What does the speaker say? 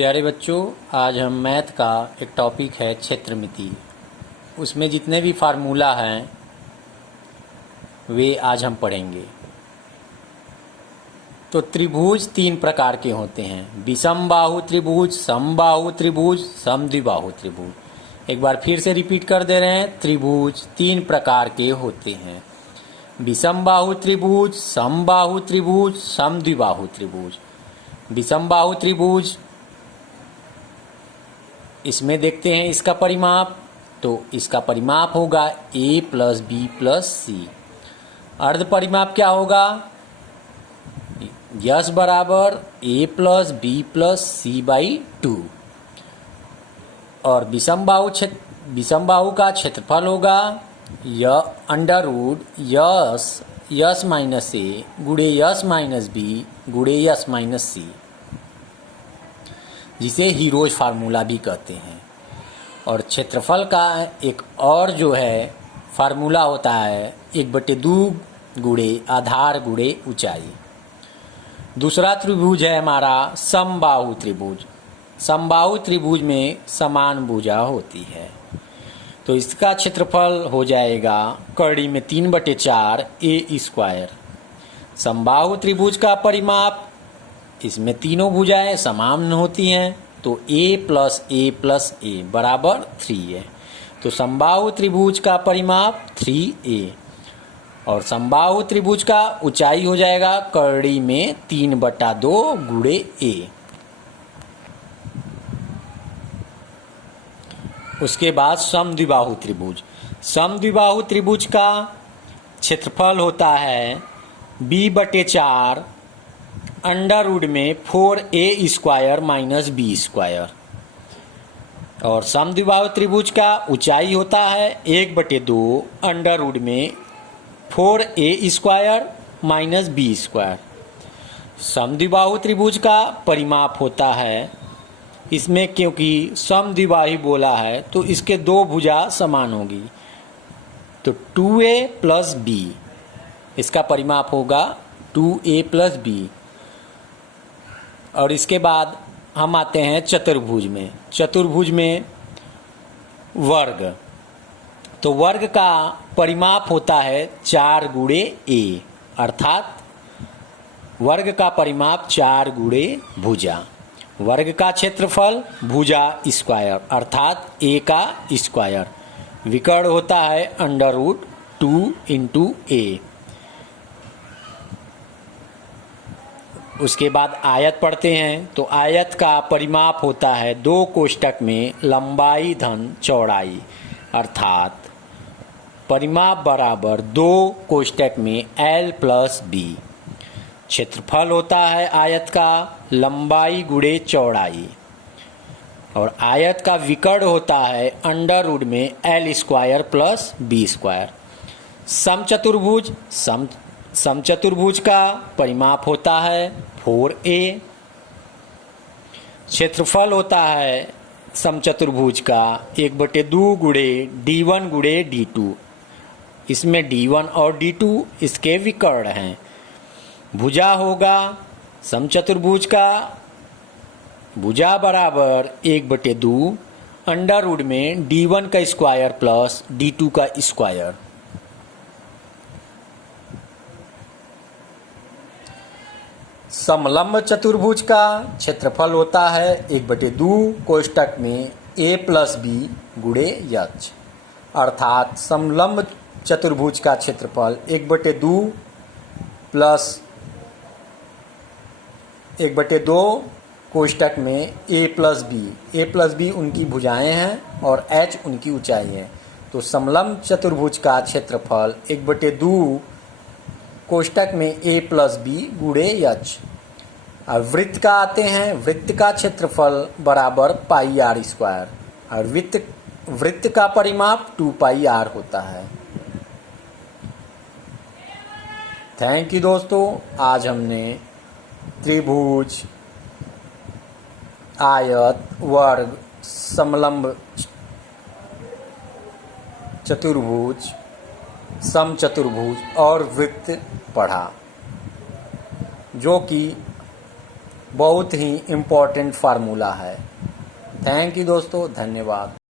प्यारे बच्चों, आज हम मैथ का एक टॉपिक है क्षेत्रमिति। उसमें जितने भी फार्मूला हैं वे आज हम पढ़ेंगे। तो त्रिभुज तीन प्रकार के होते हैं: विषमबाहु त्रिभुज, समबाहु त्रिभुज, समद्विबाहु त्रिभुज। एक बार फिर से रिपीट कर दे रहे हैं, त्रिभुज तीन प्रकार के होते हैं: विषमबाहु त्रिभुज, समबाहु त्रिभुज, समद्विबाहु त्रिभुज। विषमबाहु त्रिभुज, इसमें देखते हैं इसका परिमाप। तो इसका परिमाप होगा a plus B plus C. अर्ध परिमाप क्या होगा? यस बराबर a plus B plus C by 2। और विषमबाहु का क्षेत्रफल होगा under root S minus A गुणे यस माइनस बी गुणे यस माइनस सी, जिसे हीरोज फार्मूला भी कहते हैं। और क्षेत्रफल का एक और जो है फार्मूला होता है 1/2 गुणे आधार गुणे ऊंचाई। दूसरा त्रिभुज है हमारा समबाहु त्रिभुज। समबाहु त्रिभुज में समान भुजा होती है। तो इसका क्षेत्रफल हो जाएगा कड़ी में 3/4 ए स्क्वायर। समबाहु त्रिभुज का परिमाप, इसमें तीनों भुजाएं समान होती हैं, तो a प्लस ए बराबर 3 है। तो समबाहु त्रिभुज का परिमाप 3a। और समबाहु त्रिभुज का ऊंचाई हो जाएगा कड़ी में 3/2 गुणे a। उसके बाद समद्विबाहु त्रिभुज। समद्विबाहु त्रिभुज का क्षेत्रफल होता है b/4 अंडर रूट में 4a square minus B square. और समद्विबाहु त्रिभुज का ऊंचाई होता है 1/2 अंडर रूट में 4a square minus B square. समद्विबाहु त्रिभुज का परिमाप होता है, इसमें क्योंकि समद्विबाहु बोला है तो इसके दो भुजा समान होगी, तो 2a प्लस बी, इसका परिमाप होगा 2a प्लस बी। और इसके बाद हम आते हैं चतुर्भुज में। चतुर्भुज में वर्ग, तो वर्ग का परिमाप होता है 4 गुणे a, अर्थात वर्ग का परिमाप 4 गुणे भुजा। वर्ग का क्षेत्रफल भुजा स्क्वायर अर्थात a का स्क्वायर। विकर्ण होता है अंडर रूट 2 इंटू a। उसके बाद आयत पढ़ते हैं। तो आयत का परिमाप होता है 2 कोष्टक में लंबाई धन चौड़ाई, अर्थात परिमाप बराबर 2 कोष्टक में l प्लस बी। क्षेत्रफल होता है आयत का लंबाई गुणे चौड़ाई। और आयत का विकर्ण होता है अंडर रूट में l square plus B square. समचतुर्भुज का परिमाप होता है 4a। क्षेत्रफल होता है समचतुर्भुज का 1/2 गुणे d1 गुणे d2। इसमें d1 और d2 इसके विकर्ण हैं। भुजा होगा समचतुर्भुज का भुजा बराबर 1/2 अंडर रूट में d1 का स्क्वायर प्लस d2 का स्क्वायर। समलंब चतुर्भुज का क्षेत्रफल होता है 1/2 कोष्टक में a प्लस बी गुणे h, अर्थात समलंब चतुर्भुज का क्षेत्रफल 1/2 प्लस 1/2 कोष्टक में a प्लस बी उनकी भुजाएं हैं और h उनकी ऊंचाई है। तो समलंब चतुर्भुज का क्षेत्रफल 1/2 कोष्टक में a प्लस बी गुणे h। अब वृत्त का आते हैं। वृत्त का क्षेत्रफल बराबर पाई आर स्क्वायर और वृत्त का परिमाप 2 पाई आर होता है। थैंक यू दोस्तों। आज हमने त्रिभुज, आयत, वर्ग, समलंब चतुर्भुज, समचतुर्भुज और वृत्त पढ़ा, जो कि बहुत ही इम्पोर्टेंट फार्मूला है। थैंक यू दोस्तों, धन्यवाद।